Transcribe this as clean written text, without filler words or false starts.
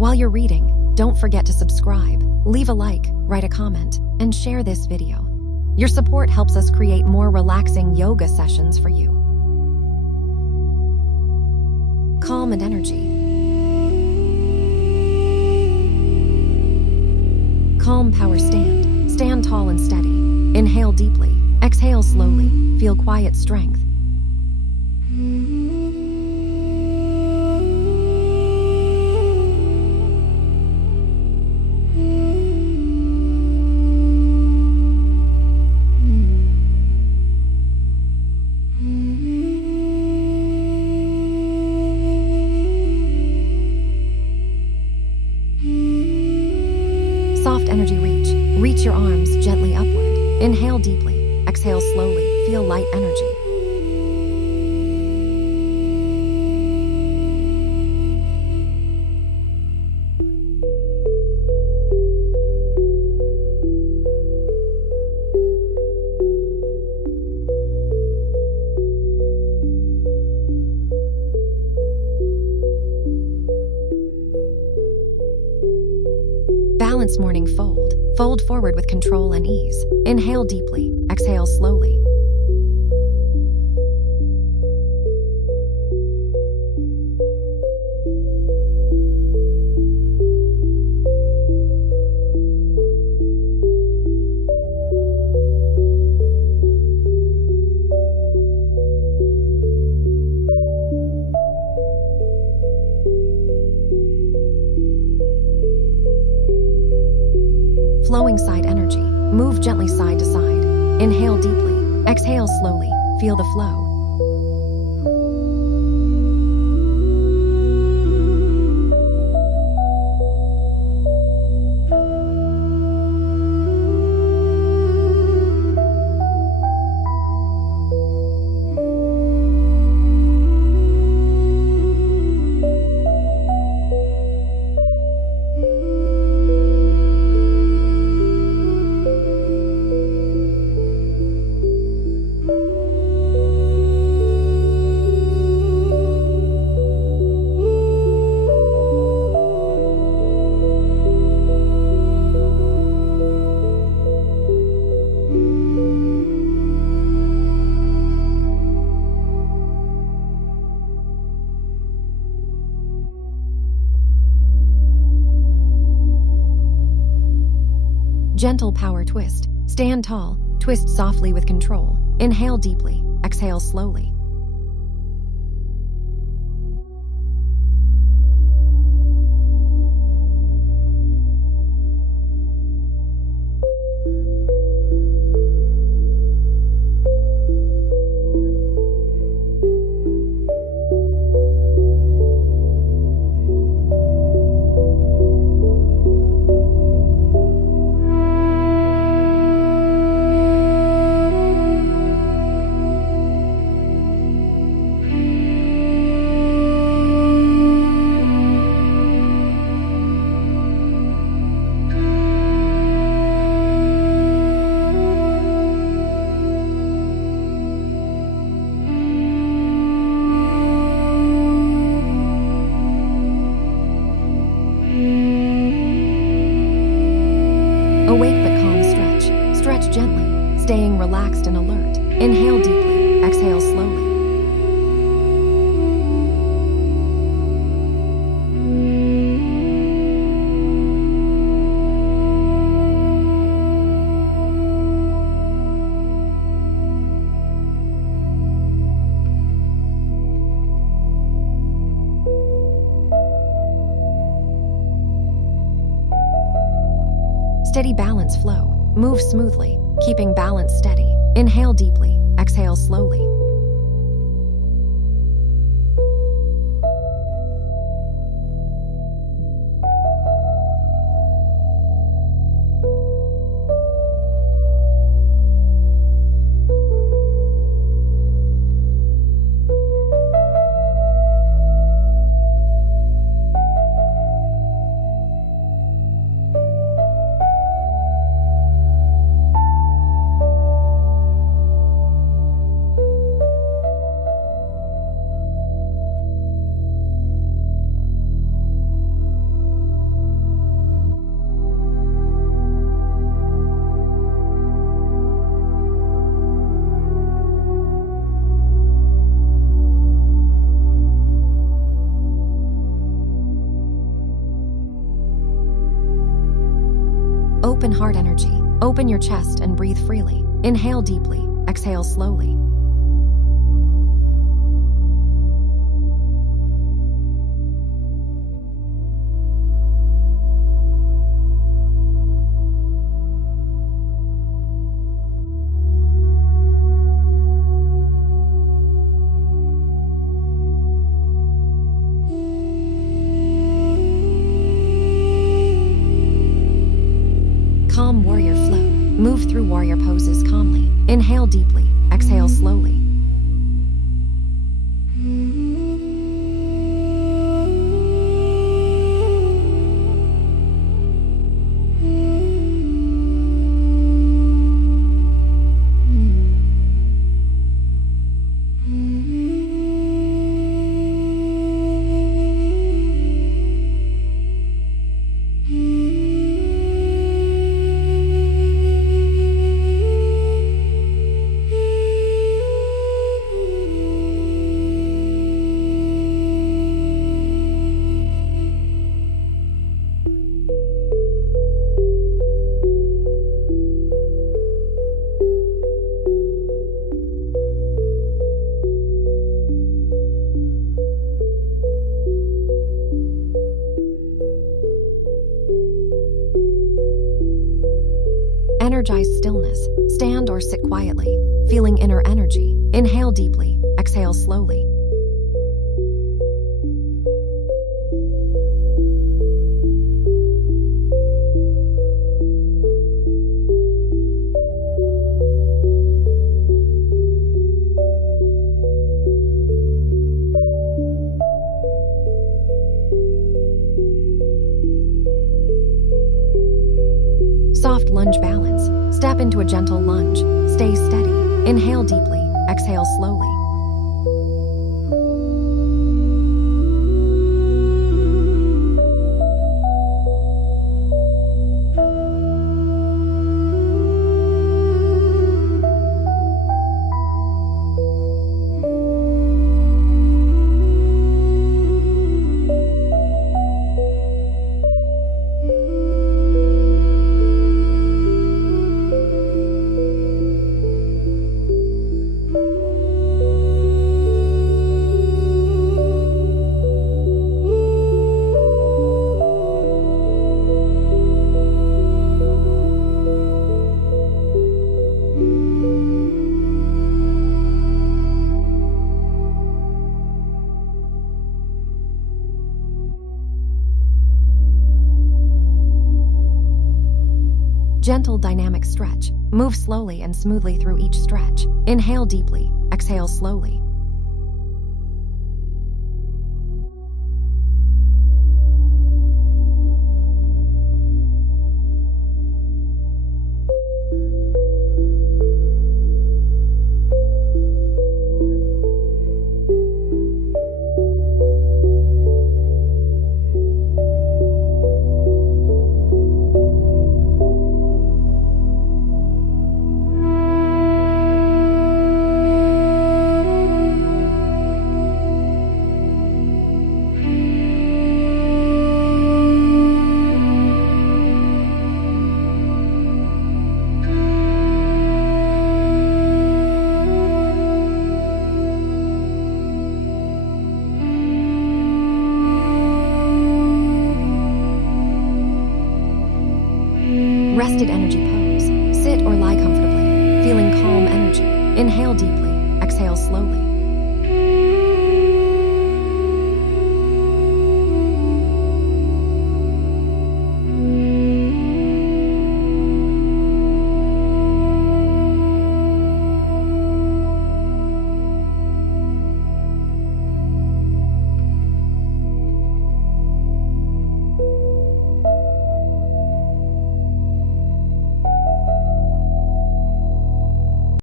While you're reading, don't forget to subscribe, leave a like, write a comment, and share this video. Your support helps us create more relaxing yoga sessions for you. Calm and energy. Calm power stand. Stand tall and steady. Inhale deeply. Exhale slowly. Feel quiet strength. Soft energy reach. Reach your arms gently upward. Inhale deeply. Exhale slowly. Feel light energy. Balance morning fold. Fold forward with control and ease. Inhale deeply. Exhale slowly. Flowing side energy. Move gently side to side. Inhale deeply. Exhale slowly. Feel the flow. Gentle power twist. Stand tall. Twist softly with control. Inhale deeply. Exhale slowly. Awake but calm stretch. Stretch gently, staying relaxed and alert. Inhale deeply. Exhale slowly. Steady balance flow. Move smoothly, keeping balance steady. Inhale deeply. Exhale slowly. Open heart energy. Open your chest and breathe freely. Inhale deeply. Exhale slowly. Calm warrior flow. Move through warrior poses calmly. Inhale deeply. Exhale slowly. Energized stillness. Stand or sit quietly, feeling inner energy. Inhale deeply. Exhale slowly. Soft lunge balance. Step into a gentle lunge. Stay steady. Inhale deeply. Exhale slowly. Gentle dynamic stretch. Move slowly and smoothly through each stretch. Inhale deeply. Exhale slowly. Rested energy pose. Sit or lie comfortably, feeling calm energy. Inhale deeply. Exhale slowly.